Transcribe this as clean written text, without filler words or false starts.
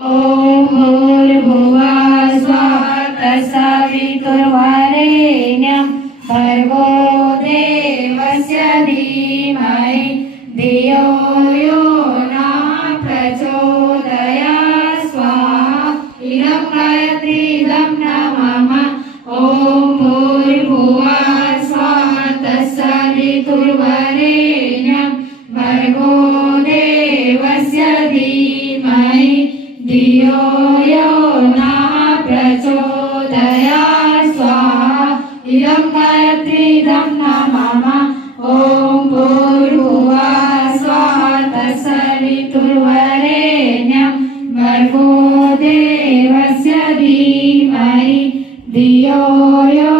ॐ भूर्भुवः स्वः तत्सवितुर्वरेण्यं भर्गो देवस्य धीमहि धियो यो नः प्रचोदयात् स्वाहा इदं गायत्रीदं नमः। ॐ भूर्भुवः स्वः तत्सवितुर्वरेण्यं भर्गो देवस्य धीमहि धियो यो नः प्रचोदयात् स्वाहा इदं गायत्रीदं नमः। ॐ भूर्भुवः स्वः तत्सवितुर्वरेण्यं भर्गो देवस्य धीमहि धियो यो